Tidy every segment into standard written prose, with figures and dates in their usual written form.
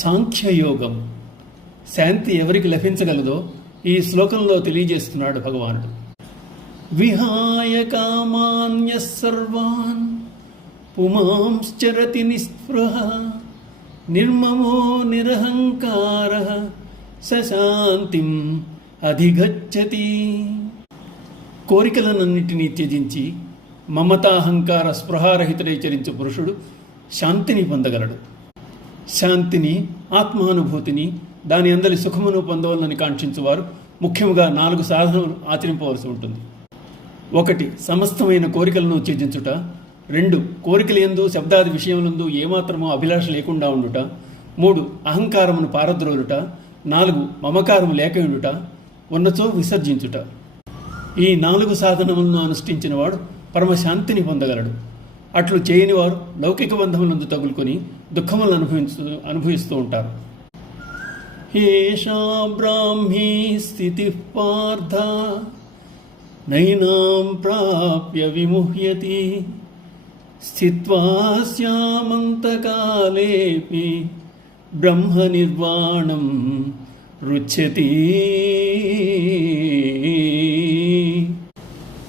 సాంఖ్యయోగం శాంతి ఎవరికి లభించగలదో ఈ శ్లోకంలో తెలియజేస్తున్నాడు భగవానుడు. విహాయ కామాన్య సర్వాన్ పుమాంశ్చరతి నిస్పృహ నిర్మమో నిరహంకార సశాంతిం అధిగచ్చతి. కోరికలనన్నిటినీ త్యజించి మమతాహంకార స్పృహారహితుడై చరించు పురుషుడు శాంతిని పొందగలడు. శాంతిని, ఆత్మానుభూతిని, దాని అందరి సుఖమును పొందవాలని కాంక్షించువారు ముఖ్యంగా 4 సాధనలు ఆచరింపవలసి ఉంటుంది. 1. సమస్తమైన కోరికలను త్యజించుట. 2. కోరికలందు శబ్దాది విషయములందు ఏమాత్రమో అభిలాష లేకుండా ఉండుట. 3. అహంకారమును పారద్రోలుట. 4. మమకారము లేకయుండుట, ఉన్నచో విసర్జించుట. ఈ 4 సాధనములను అనుష్ఠించిన వాడు పరమశాంతిని పొందగలడు. అట్లు చేయని వారు లౌకిక బంధములందు తగులుకొని దుఃఖములను అనుభవిస్తూ ఉంటారు. ఏషా బ్రాహ్మీ స్థితి పార్థ నైనాం ప్రాప్య విముహ్యతి స్థిత్వా స్యామంతకాలేపి బ్రహ్మ నిర్వాణం రుచ్యతి.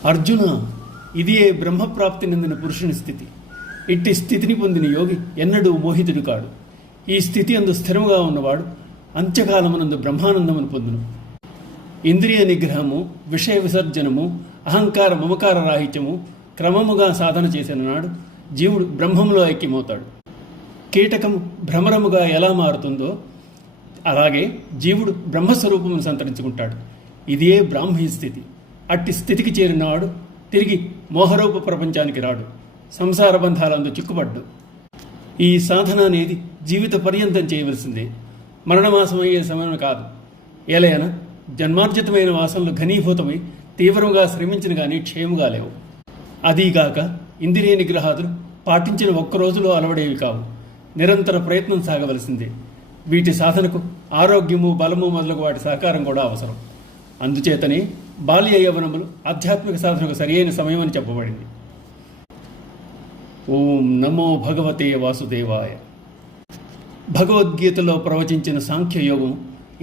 అర్జున, ఇదియే బ్రహ్మప్రాప్తి నందిన పురుషుని స్థితి. ఇట్టి స్థితిని పొందిన యోగి ఎన్నడూ మోహితుడు కాడు. ఈ స్థితి అందు స్థిరముగా ఉన్నవాడు అంత్యకాలమునందు బ్రహ్మానందమును పొందును. ఇంద్రియ నిగ్రహము, విషయ విసర్జనము, అహంకార మమకార రాహిత్యము క్రమముగా సాధన చేసిన నాడు జీవుడు బ్రహ్మములో ఐక్యమవుతాడు. కీటకము భ్రమరముగా ఎలా మారుతుందో అలాగే జీవుడు బ్రహ్మస్వరూపమును సంతరించుకుంటాడు. ఇదే బ్రాహ్మీ స్థితి. అట్టి స్థితికి చేరినవాడు తిరిగి మోహరూప ప్రపంచానికి రాడు, సంసార బంధాలందు చిక్కుపడ్డు. ఈ సాధన అనేది జీవిత పర్యంతం చేయవలసిందే, మరణమాసమయ్యే సమయం కాదు. ఏలయన జన్మార్జితమైన వాసనలు ఘనీభూతమై తీవ్రంగా శ్రమించిన కానీ క్షేముగా లేవు. అదీగాక ఇంద్రియ నిగ్రహాదులు పాటించిన ఒక్క రోజులో అలవడేవి కావు. నిరంతర ప్రయత్నం సాగవలసిందే. వీటి సాధనకు ఆరోగ్యము, బలము మొదలగు వాటి సహకారం కూడా అవసరం. అందుచేతనే బాల్య యవ్వనములు ఆధ్యాత్మిక సాధనకు సరియైన సమయం అని చెప్పబడింది. ఓం నమో భగవతే వాసుదేవాయ. భగవద్గీతలో ప్రవచించిన సాంఖ్యయోగం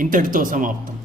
ఇంతటితో సమాప్తం.